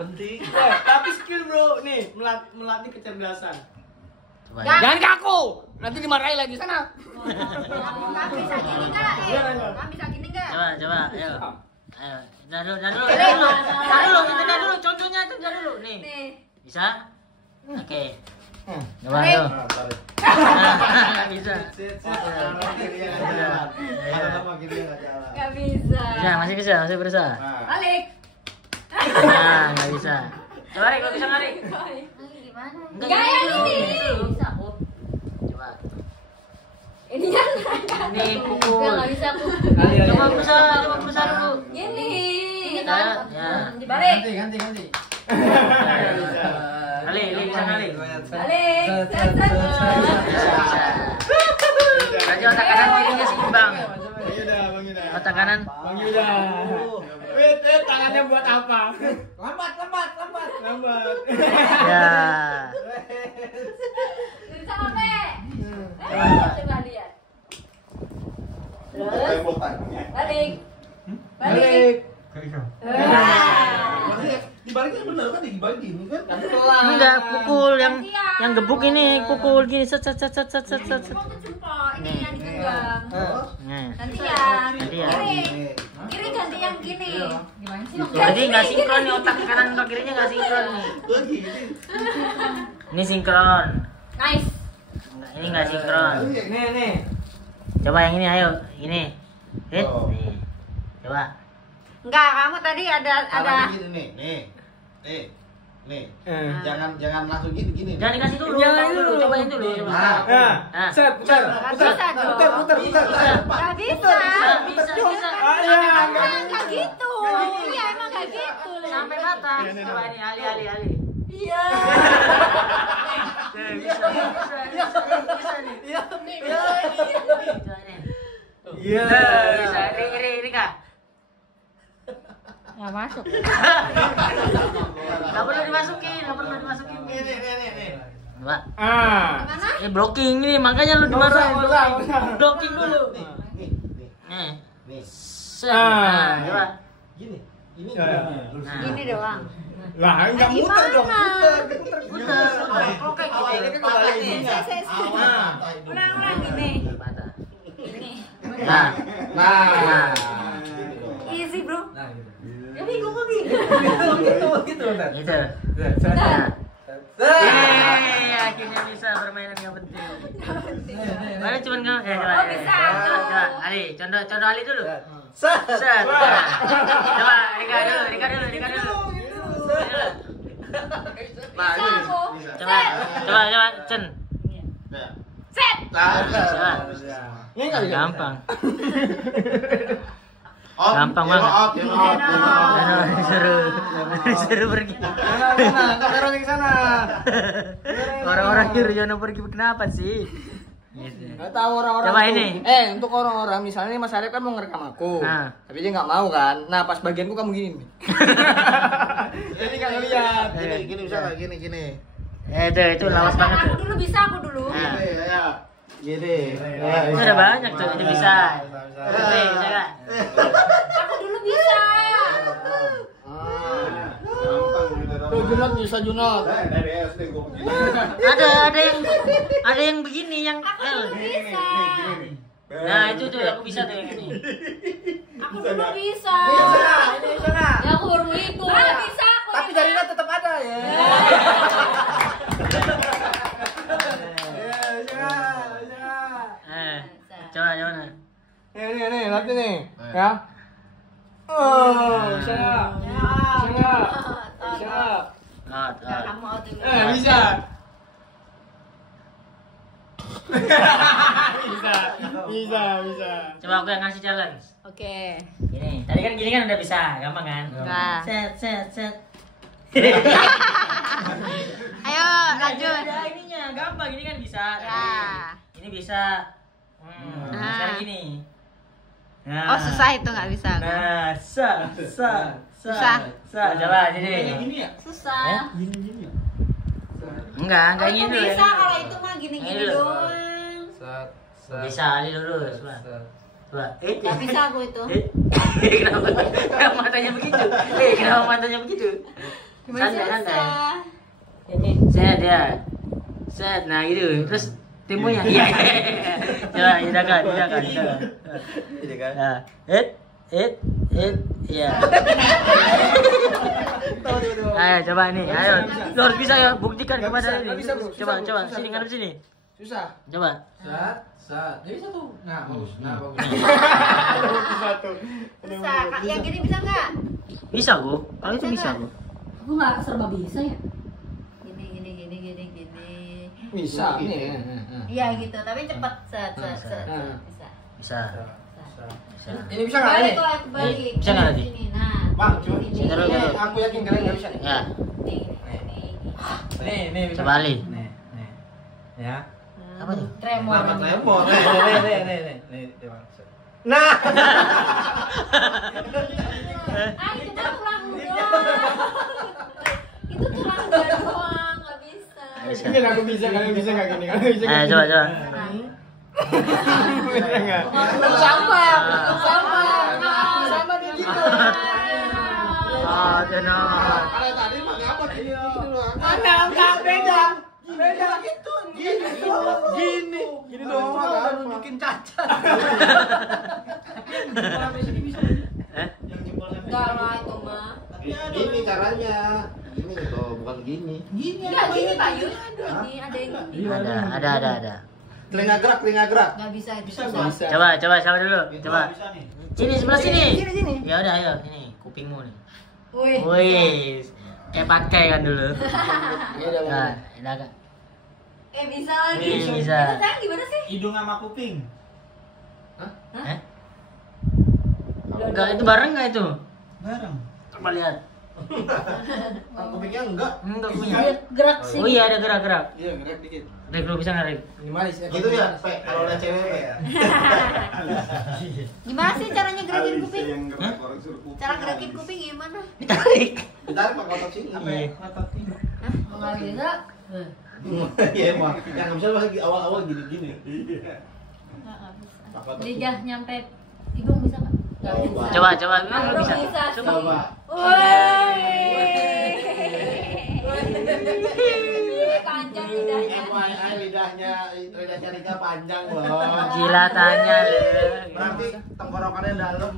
penting. Tapi skill bro, nih melatih kecerdasan. Jangan kaku, nanti dimarahin lagi sana. Nggak bisa gini nggak? Nggak bisa gini nggak? Coba, ayo. Ayo, dah dulu, contohnya dulu nih. Bisa? Oke. Coba yuk. Nggak bisa. Nggak bisa. Bisa, masih berusaha. Balik. Nah, nggak bisa. Coba Rik, kalau bisa nggak Rik? Gimana? Enggak, Nggak yang ini. Bisa, coba. Ini yang Ini pukul. nggak bisa aku. Coba berusaha dulu. Gini. Ini Ya, kan. ya. Dibalik. Ganti. Ali, bisa Ali. Balik. Bisa. Berarti otak kanan kirinya seimbang. Bang Yuda. Otak kanan. Bang Yuda. Wait, tangannya buat apa? Lambat. Ya. Bisa sampai. Coba lihat. Terus. Balik. Balik. Dibaliknya bener kan dibalik gini kan? Enggak, pukul yang gebuk ini, pukul gini set. Mau ke jempol. Ini yang digenggam. Nah. Gantian. Gantian. Kiri ganti yang gini. Gimana sih? Jadi nggak sinkron nih otak kanan otak kirinya nggak sinkron nih. Ini sinkron. Nice. Ini nggak sinkron. Nih. Coba yang ini ayo, ini. Hit. Nih. Coba. Enggak, kamu tadi ada Nih. Jangan langsung gini. Jangan dikasih dulu. Jangan Tahu dulu. Cobain dulu. Nah. Nah. Set, putar. Nggak bisa dong. Putar. Nggak bisa. Bisa. Nggak gitu. Iya, emang nggak gitu. Sampai mata. Coba ini Ali. Iya. Bisa nih. Iya. Bisa. Ini Kak. Nggak masuk. Nggak perlu dimasukin. Nih. Coba. Gimana? Ini blocking ini, makanya lu dimarahin. Blocking dulu. Nih. Set. Nah, coba. Gini. Ini. Gini doang. Lah, enggak muter dong. Putar. Oke, Ini kan kebalik nih. Ulang gini. Patah. Ini. Nah. Easy, bro. Gitu. Ya bingung lagi. Gitu bentar. Gitu. Nah. Akhirnya bisa permainan yang penting. Mana cuman kamu? Coba. Oh, bisa. Coba. Ali, contoh Ali dulu. Set. Coba, Rika dulu. Bisa aku. Coba, Chen. Set. Coba. Ini enggak bisa. Gampang. Gampang banget. Disuruh pergi. Sana, kamera ke sana. Orang-orang Yuryono pergi kenapa sih? Gitu. Enggak tahu orang-orang. Coba tuh. ini. Untuk orang-orang misalnya Mas Arif kan mau ngerekam aku. Nah. Tapi dia enggak mau kan. Nah, pas bagianku kamu gini nih. Jadi enggak ngeliat. Gini bisa enggak gini. Itu lawas banget tuh. Aku dulu. Nah. Gini. Itu udah banyak tuh, itu bisa. Bisa nggak? Aku dulu bisa. Tuh Junot bisa Junot. Dari SD gua begini. Ada yang begini yang Aku L. dulu bisa. Nah, itu tuh aku bisa tuh yang ini. Aku dulu bisa. Ini sana. Ya aku baru mau ikut. Bisa aku. Tapi jarinya tetap ada ya. Coba mana? Nih, latih nih. Ya. Oh, bisa. Kamu out dulu. Bisa. Bisa. Coba aku yang ngasih challenge. Oke. Gini, tadi kan gini kan udah bisa, gampang kan? Nah. Set. Ayo lanjut. Ada ininya, gampang. Ini kan bisa. Ya. Ini bisa. Sekarang gini. Nah. Oh susah itu nggak bisa. Nah, Susah. Coba jadi. Gini ya? Susah. Gini ya? Enggak Oh, ini itu dulu. bisa kalau itu mah gini-gini Ini dulu. doang. Bisa Ali dulu, coba. Coba. Nggak bisa aku itu. Kenapa matanya begitu? Kenapa matanya begitu? Santai, santai. Ini. Set ya. Set, nah gitu. Terus temponya. Iya. Coba, hidakan. Ini kan. Nah, iya. Ayo coba nih, ayo. Lo harus bisa ya, buktikan Nggak kepada bisa, ini. nggak bisa, bro. Coba, Susah, coba. bro. Sini, ngadep sini. Susah. Coba. Sat. Jadi satu. Nah, bagus. Nah, bagus. Bisa, Kak, yang gini bisa nggak? Bisa, Bu. Kalau itu bisa, Bu. Aku nggak serba bisa ya. Gini. Bisa. Nih. Iya gitu, tapi cepet. Set. Nah. Bisa. Bisa. Bisa. Ini bisa nggak Balik nih? kok, balik. Bisa nggak tadi? Sini, nah. Bang, coba. Ini. Taruh, Ini taruh. aku yakin kalian nggak bisa nih. Ya, Nih, bisa. coba Ali. Nih. Ya. Apa tuh? Tremor. Apa tremor? Nih. Nah. Itu kan tulang doang. Itu tulang doang, nggak bisa. Bisa. Mungkin aku bisa, kalian bisa nggak gini? Kalian bisa nggak Ayo, gini? coba. Bener nggak? Sama. Sama dia gitu. Oh, tenang. Kalau tadi pakai apa gini doang. Mana enggak beda. Beda gitu. Gini doang udah nunjukin cacat. Enggak lah itu mah. Ini caranya. Ini tuh, bukan gini. Enggak gini Pak Yun. Ini ada yang gini. Ada. Telinga gerak. Nggak bisa. Bisa. Coba sama dulu. Coba. Sini sebelah sini. Sini. Ya udah, ayo. Ini kupingmu nih. Wih. Wih, kayak pakai kan dulu. Iya, udah. Nah, enak kan? Bisa lagi. Bisa. Itu sekarang gimana sih? Hidung sama kuping. Eh? Enggak, itu bareng nggak itu? Bareng. Coba lihat. Kupingnya enggak. Enggak punya. Dia gerak sih. Oh iya, ada gerak-gerak. Iya, gerak dikit. Rek, lu bisa nggak, Rek? Minimalis ya. Gitu ya, Pe. Kalau ada cewek, Pe. Gimana sih caranya gerakin kuping? Hah? Cara gerakin kuping gimana? Ditarik. Ditarik pakai otot sini. Iya. Oh, nggak bisa. Iya, emang. Yang nggak bisa lagi awal-awal gini-gini. Nggak bisa. Pakai otot Lidah nyampe hidung bisa nggak? Nggak Coba. bisa. Coba, memang nggak bisa. Bisa sih. Coba. Panjang lidahnya. FYI lidahnya Rika panjang loh. Jilatannya lu. Berarti tenggorokannya dalam.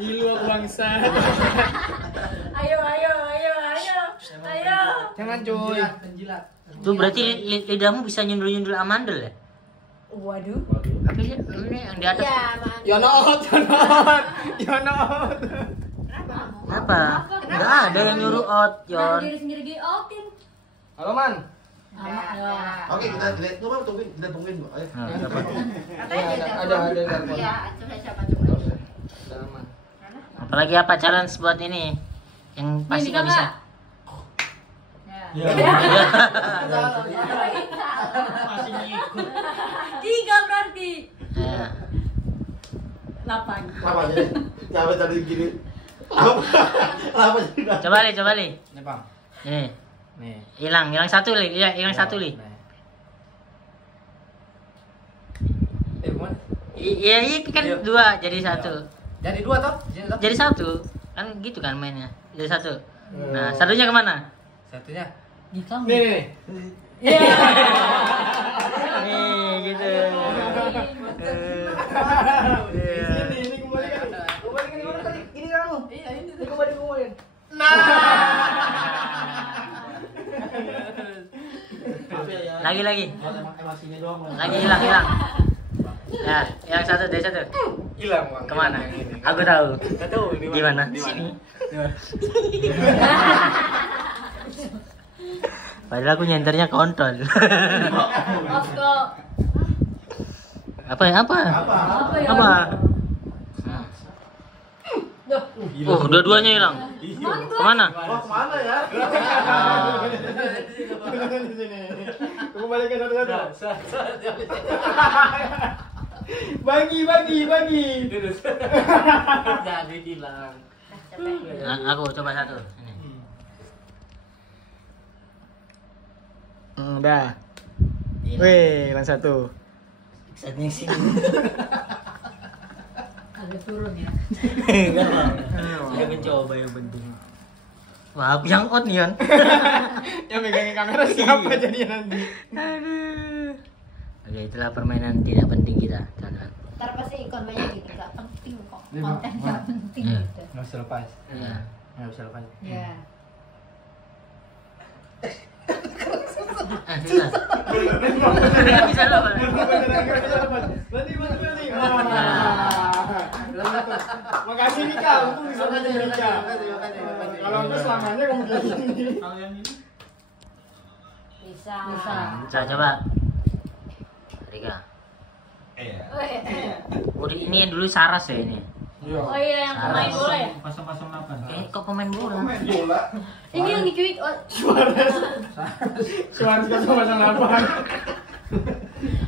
Ilu aku bangsa. Ayo. Jangan cuy. Tuh berarti lidahmu bisa nyundul-nyundul amandel ya? Waduh. Tapi ini yang di atas. Ya, Man. Yonot. Kenapa? Apa? Enggak ada yang nyuruh out, Kenapa Yon. diri sendiri di-outin? Halo, Man. Amat Ya, ya. Oke, kita lihat. Coba tungguin, kita tungguin, Bu. Ayo. Nah, coba. Katanya dia Ada telepon. telepon. Iya, coba siapa coba. Udah aman. Apalagi apa challenge buat ini? Yang pasti nggak bisa. Ya. Masih ngikut. 3 berarti. Ya. 8. Kenapa jadi? Kenapa tadi gini? Kenapa jadi? Coba li. Nih, Bang. Ini. Nih. Hilang satu li. Iya, hilang satu li. Mana? Iya, ini kan Iya. 2 jadi 1. Jadi dua toh? Jadi 1. Kan gitu kan mainnya. Jadi 1. Nah, satunya kemana? Satunya. Di kamu. Nih. Nih, gitu. Ini kembali kan. Kembali kan gimana tadi? Ini kan kamu. Iya, ini kembali. Lagi. Emosinya doang. Lagi hilang. Ya, yang satu dari 1. Hilang, Bang. Kemana? Yang ini. Aku tahu. Nggak tahu Di mana? Di mana? Sini. Padahal aku nyenternya kontrol. Osko. Apa? Apa ya? Apa? Duh. Oh, dua-duanya hilang. Kemana? Oh, kemana ya? Di sini. Kembali ke satu-satu. Bagi. Jadi hilang. Aku coba satu. Ini. Udah. Wih, hilang satu. Setnya sini. Agak turun ya. Enggak mau. Saya mencoba yang penting. Wah, aku yang out nih kan. Yang megangin kamera siapa jadinya nanti? Aduh. Oke, itulah permainan tidak penting kita, jangan. Ntar pasti ikon banyak gitu, gak penting kok. Konten gak penting Iya. gitu. Nggak usah lepas. Iya. Nggak usah lepas. Ya. Jelas. Bisa lo. Makasih Nika, untung bisa baca Nika. Kalau aku selamanya kamu kayak gini. Bisa. Coba. Rika. Iya. Udah ini dulu Saras ya ini. Oh iya, yang pemain bola ya? 008. Kok pemain bola? Main bola. Ini yang dicuit. Suara kita sama apa?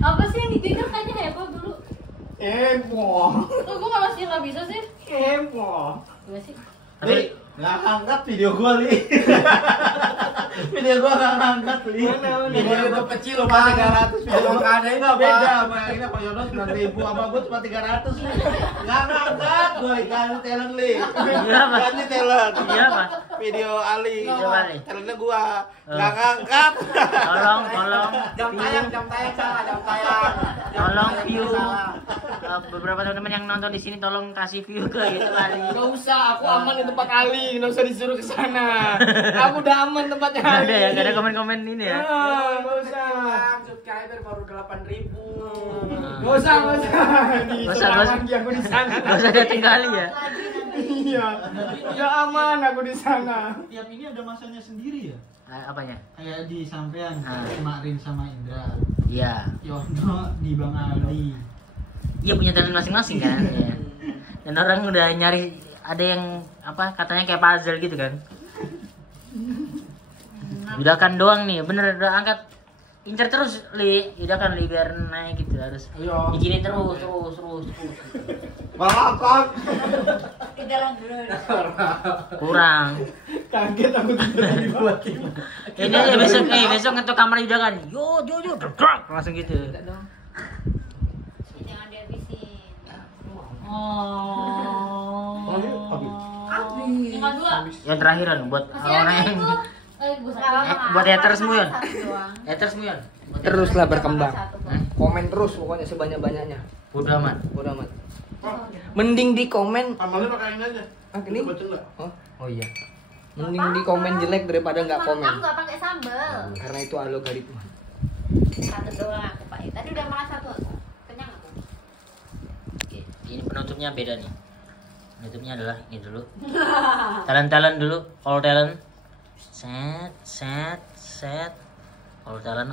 Apa sih yang dicuit kan kayaknya heboh dulu. Heboh. Kok gue malah sih nggak bisa sih? Heboh. Gimana sih? Tapi Nggak angkat video gua, Li. Video gua nggak angkat, Li. Video gua kecil loh, Pak, 300. Video gua ada ini beda sama yang ini Pak Yono 9.000 sama gua cuma 300, Li. Nggak angkat gua, ganti talent, Li. Iya, Pak. Ganti talent. Iya, Pak. Video Ali. Coba, Li. Talentnya gua nggak ngangkat. Tolong Jam tayang salah, jam tayang. tolong view beberapa teman-teman yang nonton di sini tolong kasih view ke itu kali. Nggak usah, aku aman di tempat Ali, nggak usah disuruh ke sana. Aku udah aman tempatnya Nggak Ali. ada ya, nggak ada komen-komen ini ya. Nggak usah. Subscriber baru 8.000. Nggak usah. Di Nggak usah, nggak usah. Sulawangi aku di sana. Gak usah datang kali ya. Iya. Ya aman aku di sana. Tiap ini ada masanya sendiri ya? Apanya? Kayak di sampean, Ah. kemarin sama Indra, Iya. Yono di Bang Ali. Iya punya talent masing-masing kan. Iya. Dan orang udah nyari ada yang apa katanya kayak puzzle gitu kan. Udah doang nih, bener udah angkat. Incer terus Li, udah kan Li biar naik gitu harus. Ayo. Begini terus. Malah Di dalam dulu. Kurang. Kaget aku tidak dibuat. Ini aja besok ngetok kamar udah kan. Yo, drak langsung gitu. Jangan dihabisin. Oh. Habis. Yang kedua. Yang terakhiran buat Masih ada orang itu. yang Gue buat haters mu, Yon. Satu doang. haters mu Yon. Teruslah berkembang. Satu, Bang. Hah? Komen terus pokoknya sebanyak-banyaknya. Bodo amat. Bodo amat. Mending di komen. amalnya pakai ini aja. Ini? Baca nggak? Oh iya. Mending di komen jelek daripada nggak komen. Kamu nggak pakai sambal. Karena itu algoritma. Satu doang aku Pak. Tadi udah makan satu. Kenyang aku. Oke, ini penutupnya beda nih. Penutupnya adalah ini dulu. Talent dulu, all talent. Set. All talent.